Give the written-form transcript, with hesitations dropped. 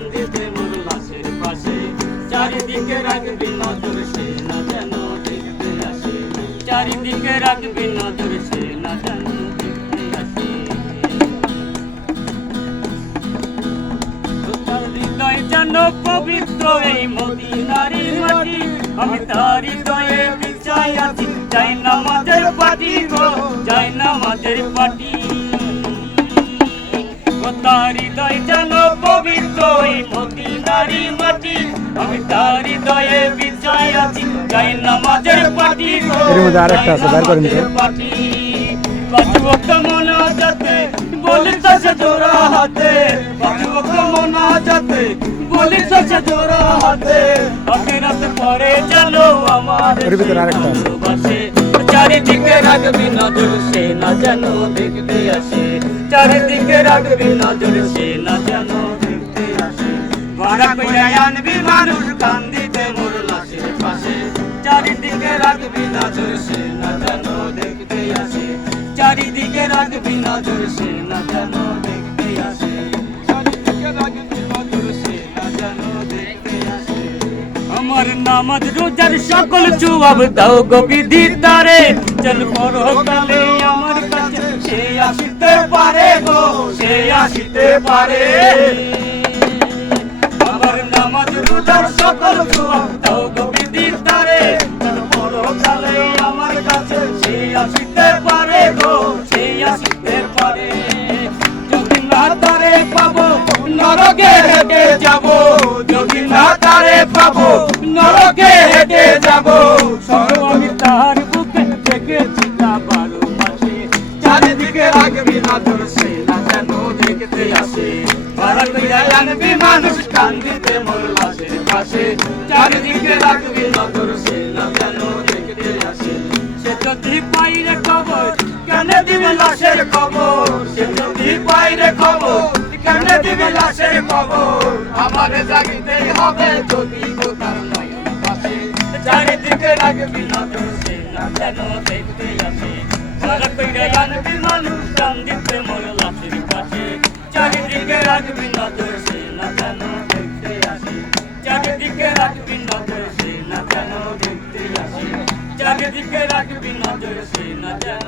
কান্দিতে মোর লাশের পাশে, চারিদিকে রাখবি নজর সে না যেন দেখতে আসে, চারিদিকে রাখবি নজর সে না যেন দেখতে আসে। তার হৃদয় যেন পবিত্র এই মদিনারি মাটি, আমি তার হৃদয়ে বিছাই আছি যাই নামাজের পাটি গো, যাই নামাজের পাটি। তার হৃদয় যেন পবিত্র এই মদিনারি মাটি, আমি তার হৃদয়ে বিছাই আছি যাই নামাজের পাটি গো, যাই নামাজের পাটি। পাঁচ ওয়াক্ত মুনাজাতে বলিস সে জোড়া হাতে, পাঁচ ওয়াক্ত মুনাজাতে বলিস সে জোড়া হাতে, আখিরাত পরে চলো আমার ভালোবাসে, চারিদিকে রাখবি নজর সে না যেন দেখতে আসে, চারিদিকে রাখবি নজর সে না যেন দেখতে আসে। ভাড়া কইরা আনবি মানুষ কান্দিতে মোর লাশের পাশে, চারিদিকে রাখবি নজর সে না যেন দেখতে আসে, চারিদিকে রাখবি নজর সে না যেন দেখতে আসে, চারিদিকে রাখবি নজর সে না যেন দেখতে আসে। আমার নামাজ রোজার সকল জবাব দাও গো বিদিতারে, চল পরকালে আমার কাছে সে আসিতে পারে গো, সে আসিতে পারে। আমার নামাজ রোজার সকল জবাব দাও গো বিদিতারে, চল পরকালে আমার কাছে সে আসিতে পারে গো, সে আসিতে পারে। যদি না তারে পাবো নরকে হেঁটে যাব, যদি না তারে পাবো নরকে হেঁটে যাব, সব আমি তার বুকে দেখেছি না 12 মাসে, চারিদিকে রাখবি নজর সে না যেন দেখতে আসে। ভাড়া কইরা আনবি মানুষ কান্দিতে মোর লাশের পাশে, চারিদিকে রাখবি নজর সে না যেন দেখতে আসে। সে যদি পাইরে খবর কেন দিবে লাশের খবর, সে যদি পাইরে খবর কেন দিবে লাশের খবর, আমার জাগিতেই হবে যদি তার নয়ন পাশে, চারিদিকে রাখবি নজর সে না যেন দেখতে আসে। ভাড়া কইরা আনবি মানুষ কান্দিতে মোর লাশের পাশে, চারিদিকে রাখবি নজর সে না যেন দেখতে আসে, চারিদিকে রাখবি নজর সে না যেন দেখতে আসে, চারিদিকে রাখবি নজর সে না যেন